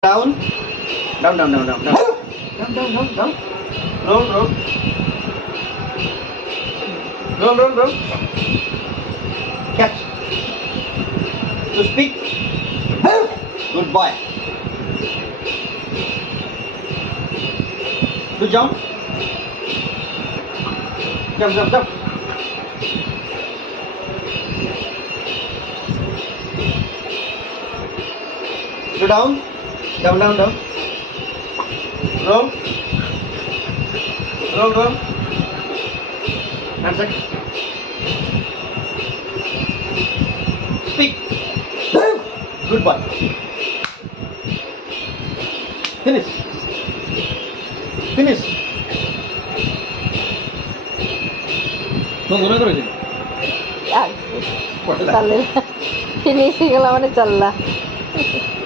Down, down, down, down, down, down, down, down, down, down. Roll, roll, roll, roll, roll. Catch. To speak. Good boy. To jump. Jump, jump, jump. To down. Down, down, down. Roll. Roll, roll. Hands up. Speak. Good boy. Finish. Finish. चल finishing वाला मैंने चल रहा